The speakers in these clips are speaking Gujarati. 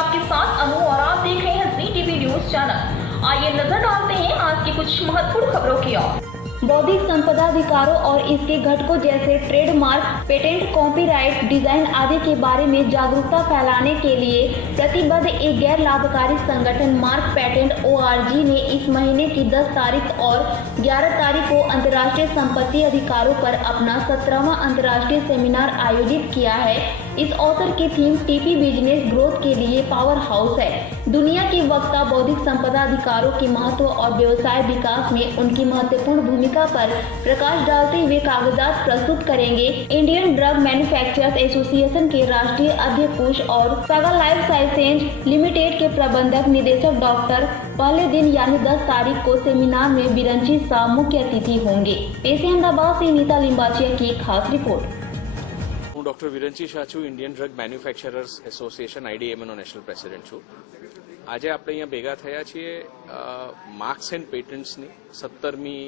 आपके साथ अनु और आप देख रहे हैं जी टीवी न्यूज चैनल। आइए नजर डालते हैं आज की कुछ महत्वपूर्ण खबरों की ओर। बौद्धिक संपदा अधिकारों और इसके घटकों जैसे ट्रेडमार्क, पेटेंट, कॉपीराइट, डिजाइन आदि के बारे में जागरूकता फैलाने के लिए प्रतिबद्ध एक गैर लाभकारी संगठन मार्क पेटेंट ORG ने इस महीने की 10 तारीख और 11 तारीख को अंतर्राष्ट्रीय संपत्ति अधिकारों पर अपना 17वां अंतर्राष्ट्रीय सेमिनार आयोजित किया है। इस अवसर की थीम टीपी बिजनेस ग्रोथ के लिए पावर हाउस है। दुनिया के वक्ता बौद्धिक संपदा अधिकारों के महत्व और व्यवसाय विकास में उनकी महत्वपूर्ण भूमिका पर प्रकाश डालते हुए कागजात प्रस्तुत करेंगे। इंडियन ड्रग मैन्युफैक्चरर्स एसोसिएशन के राष्ट्रीय अध्यक्ष और सागा लाइफ साइंसेज लिमिटेड के प्रबंधक निदेशक डॉक्टर पहले दिन यानी 10 तारीख को सेमिनार में विरंची शाह मुख्य अतिथि होंगे। पेश है अहमदाबाद से नीता लिंबाचिया की खास रिपोर्ट। હું ડોક્ટર વિરંચી શાહ છું, ઇન્ડિયન ડ્રગ મેન્યુફેક્ચરર્સ એસોસિએશન IDMAનો નેશનલ પ્રેસિડેન્ટ છું। આજે આપણે અહીંયા ભેગા થયા છીએ માર્ક્સ એન્ડ પેટન્ટ્સની 17મી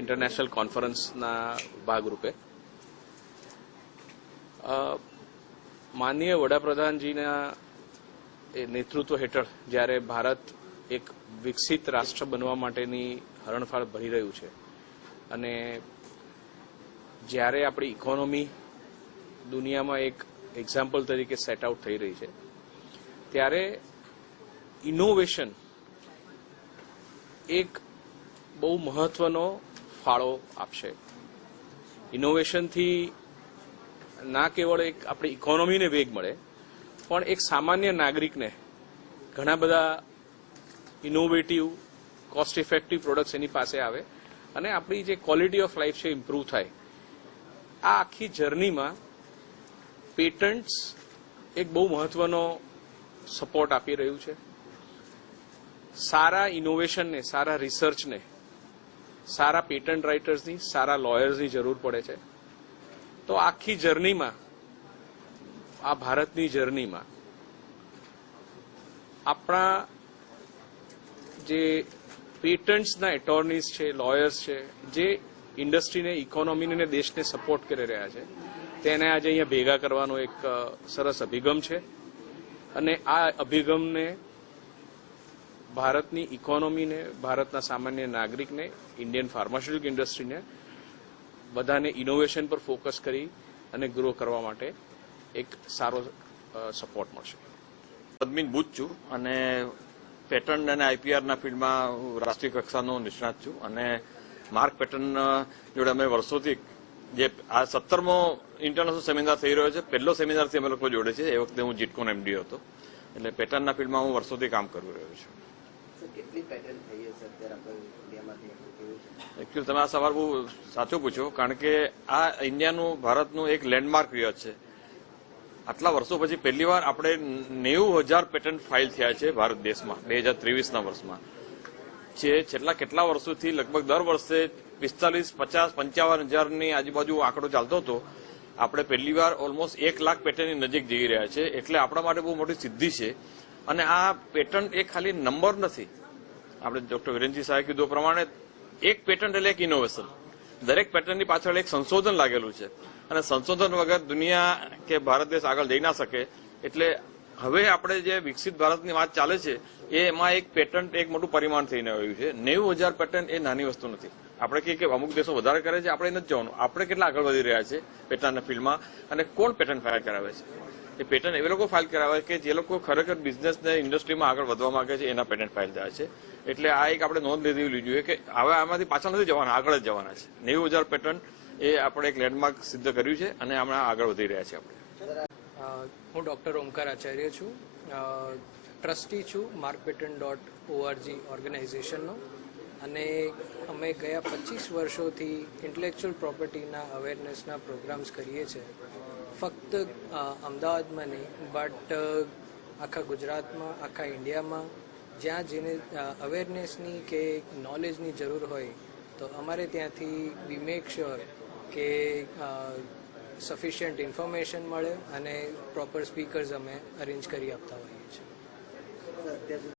ઇન્ટરનેશનલ કોન્ફરન્સના ભાગરૂપે। માનનીય વડાપ્રધાનજીના નેતૃત્વ હેઠળ જ્યારે ભારત એક વિકસિત રાષ્ટ્ર બનવા માટેની હરણફાળ ભરી રહ્યું છે અને જ્યારે આપણી ઇકોનોમી દુનિયામાં એક એક્ઝામ્પલ તરીકે સેટ આઉટ થઈ રહી છે ત્યારે ઇનોવેશન એક બહુ મહત્વનો ફાળો આપશે। ઇનોવેશનથી ના કેવળ એક આપણી ઇકોનોમીને વેગ મળે પણ એક સામાન્ય નાગરિકને ઘણા બધા ઇનોવેટિવ કોસ્ટ ઇફેક્ટિવ પ્રોડક્ટ્સ એની પાસે આવે અને આપણી જે ક્વોલિટી ઓફ લાઈફ છે ઇમ્પ્રૂવ થાય। આ આખી જર્નીમાં પેટન્ટ્સ એક બહુ મહત્વનો સપોર્ટ આપી રહ્યું છે। સારા ઇનોવેશનને, સારા રિસર્ચને, સારા પેટન્ટ રાઇટર્સની, સારા લોયર્સની જરૂર પડે છે। તો આખી જર્નીમાં, આ ભારતની જર્નીમાં આપણા જે પેટન્ટ્સના એટોર્નીઝ છે, લોયર્સ છે, જે ઇન્ડસ્ટ્રીને, ઇકોનોમીને, દેશને સપોર્ટ કરી રહ્યા છે તેને આજે અહીંયા ભેગા કરવાનો એક સરસ અભિગમ છે અને આ અભિગમને ભારતની ઇકોનોમીને, ભારતના સામાન્ય નાગરિકને, ઇન્ડિયન ફાર્માસ્યુટિકલ ઇન્ડસ્ટ્રીને બધાને ઇનોવેશન પર ફોકસ કરી અને ગ્રો કરવા માટે એક સારો સપોર્ટ મળશે। અદમીન બુચ છું અને પેટન્ટ અને IPRના ફિલ્ડમાં રાષ્ટ્રીય કક્ષાનો નિષ્ણાત છું અને માર્ક પેટન્ટ જોડે અમે વર્ષોથી જે આ 17મો ઇન્ટરનેશનલ સેમિનાર થઈ રહ્યો છે, પહેલો સેમિનારથી અમે લોકો જોડે છે। એ વખતે હું જીટકોન MD હતો, એટલે પેટર્નના ફિલ્ડમાં હું વર્ષોથી કામ કરી રહ્યો છું। એકચ્યુઅલી તમે આ સવાલ બહુ સાચો પૂછો, કારણ કે આ ઇન્ડિયાનું, ભારતનું એક લેન્ડમાર્ક રહ્યો છે। આટલા વર્ષો પછી પહેલીવાર આપણે 90,000 પેટન્ટ ફાઇલ થયા છે ભારત દેશમાં 2023ના વર્ષમાં। છેલ્લા કેટલા વર્ષોથી લગભગ દર વર્ષે 45, 50, 55,000ની આજુબાજુ આંકડો ચાલતો હતો। આપણે પહેલીવાર ઓલમોસ્ટ 1 લાખ પેટન્ટની નજીક જઈ રહ્યા છે, એટલે આપણા માટે બહુ મોટી સિદ્ધિ છે। અને આ પેટન્ટ એક ખાલી નંબર નથી, આપણે ડોક્ટર વિરેનજી સાહેબે કીધું પ્રમાણે એક પેટન્ટ એટલે એક ઇનોવેશન। દરેક પેટન્ટની પાછળ એક સંશોધન લાગેલું છે અને સંશોધન વગર દુનિયા કે ભારત દેશ આગળ જઈ ના શકે। એટલે હવે આપણે જે વિકસિત ભારતની વાત ચાલે છે એમાં એક પેટન્ટ એક મોટું પરિમાણ થઈને આવ્યું છે। 90,000 પેટન્ટ એ નાની વસ્તુ નથી। આપણે કહીએ કે અમુક દેશો વધારે કરે છે, આપણે નથી જવાનું। આપણે કેટલા આગળ વધી રહ્યા છે પેટન્ટના ફિલ્ડમાં અને કોણ પેટન્ટ ફાઇલ કરાવે છે? એ પેટન્ટ એવા લોકો ફાઇલ કરાવે કે જે લોકો ખરેખર બિઝનેસને, ઇન્ડસ્ટ્રીમાં આગળ વધવા માંગે છે, એના પેટન્ટ ફાઇલ થયા છે। એટલે આ એક આપણે નોંધ લીધી જોઈએ કે હવે આમાંથી પાછળ નથી જવાના, આગળ જ જવાના છે। 90,000 પેટન્ટ એ આપણે એક લેન્ડમાર્ક સિદ્ધ કર્યું છે અને હમણાં આગળ વધી રહ્યા છે આપણે। હું ડૉક્ટર ઓમકાર આચાર્ય છું, ટ્રસ્ટી છું markpatent.org ઓર્ગેનાઇઝેશનનો અને અમે ગયા 25 વર્ષોથી ઇન્ટેલેક્ચ્યુઅલ પ્રોપર્ટીના અવેરનેસના પ્રોગ્રામ્સ કરીએ છીએ। ફક્ત અમદાવાદમાં નહીં બટ આખા ગુજરાતમાં, આખા ઇન્ડિયામાં જ્યાં જેને અવેરનેસની કે નોલેજની જરૂર હોય તો અમારે ત્યાંથી વી મેક શ્યોર કે સફિશિયન્ટ ઇન્ફોર્મેશન મળે અને પ્રોપર સ્પીકર્સ અમે અરેન્જ કરી આપતા હોઈએ છીએ।